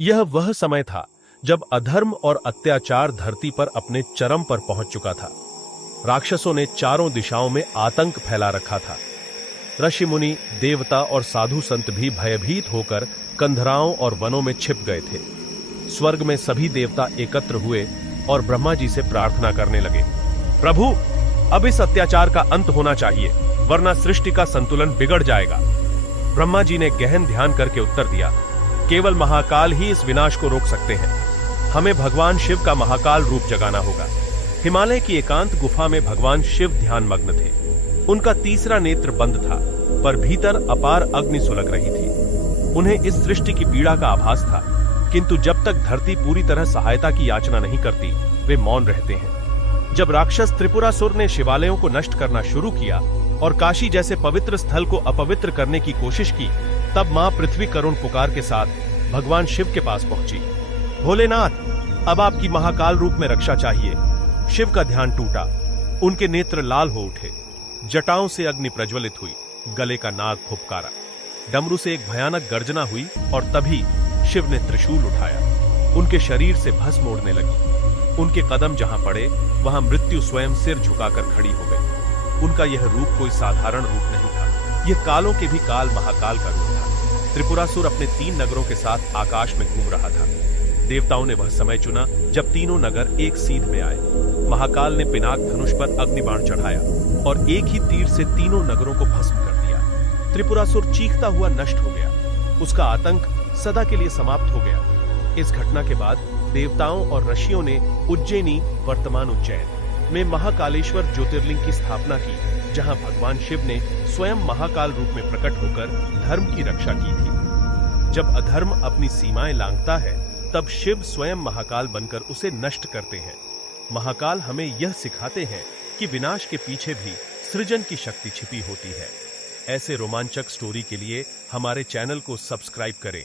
यह वह समय था जब अधर्म और अत्याचार धरती पर अपने चरम पर पहुंच चुका था। राक्षसों ने चारों दिशाओं में आतंक फैला रखा था। ऋषि मुनि, देवता और साधु संत भी भयभीत होकर कंधराओं और वनों में छिप गए थे। स्वर्ग में सभी देवता एकत्र हुए और ब्रह्मा जी से प्रार्थना करने लगे, प्रभु, अब इस अत्याचार का अंत होना चाहिए, वरना सृष्टि का संतुलन बिगड़ जाएगा। ब्रह्मा जी ने गहन ध्यान करके उत्तर दिया, केवल महाकाल ही इस विनाश को रोक सकते हैं। हमें भगवान शिव का महाकाल रूप जगाना होगा। हिमालय की एकांत गुफा में भगवान शिव ध्यान मग्न थे। उनका तीसरा नेत्र बंद था, पर भीतर अपार अग्नि सुलग रही थी। उन्हें इस सृष्टि की पीड़ा का आभास था, किंतु जब तक धरती पूरी तरह सहायता की याचना नहीं करती, वे मौन रहते हैं। जब राक्षस त्रिपुरासुर ने शिवालयों को नष्ट करना शुरू किया और काशी जैसे पवित्र स्थल को अपवित्र करने की कोशिश की, तब मां पृथ्वी करुण पुकार के साथ भगवान शिव के पास पहुंची। भोलेनाथ, अब आपकी महाकाल रूप में रक्षा चाहिए। शिव का ध्यान टूटा, उनके नेत्र लाल हो उठे, जटाओं से अग्नि प्रज्वलित हुई, गले का नाग फुफकारा, डमरू से एक भयानक गर्जना हुई और तभी शिव ने त्रिशूल उठाया। उनके शरीर से भस्म उड़ने लगी। उनके कदम जहां पड़े वहां मृत्यु स्वयं सिर झुकाकर खड़ी हो गई। उनका यह रूप कोई साधारण रूप नहीं था, यह कालों के भी काल महाकाल का रूप था। त्रिपुरासुर अपने 3 नगरों के साथ आकाश में घूम रहा था। देवताओं ने वह समय चुना जब तीनों नगर एक सीध में आए। महाकाल ने पिनाक धनुष पर अग्निबाण चढ़ाया और एक ही तीर से तीनों नगरों को भस्म कर दिया। त्रिपुरासुर चीखता हुआ नष्ट हो गया। उसका आतंक सदा के लिए समाप्त हो गया। इस घटना के बाद देवताओं और ऋषियों ने उज्जैनी, वर्तमान उज्जैन में महाकालेश्वर ज्योतिर्लिंग की स्थापना की, जहां भगवान शिव ने स्वयं महाकाल रूप में प्रकट होकर धर्म की रक्षा की थी। जब अधर्म अपनी सीमाएं लांघता है, तब शिव स्वयं महाकाल बनकर उसे नष्ट करते हैं। महाकाल हमें यह सिखाते हैं कि विनाश के पीछे भी सृजन की शक्ति छिपी होती है। ऐसे रोमांचक स्टोरी के लिए हमारे चैनल को सब्सक्राइब करें।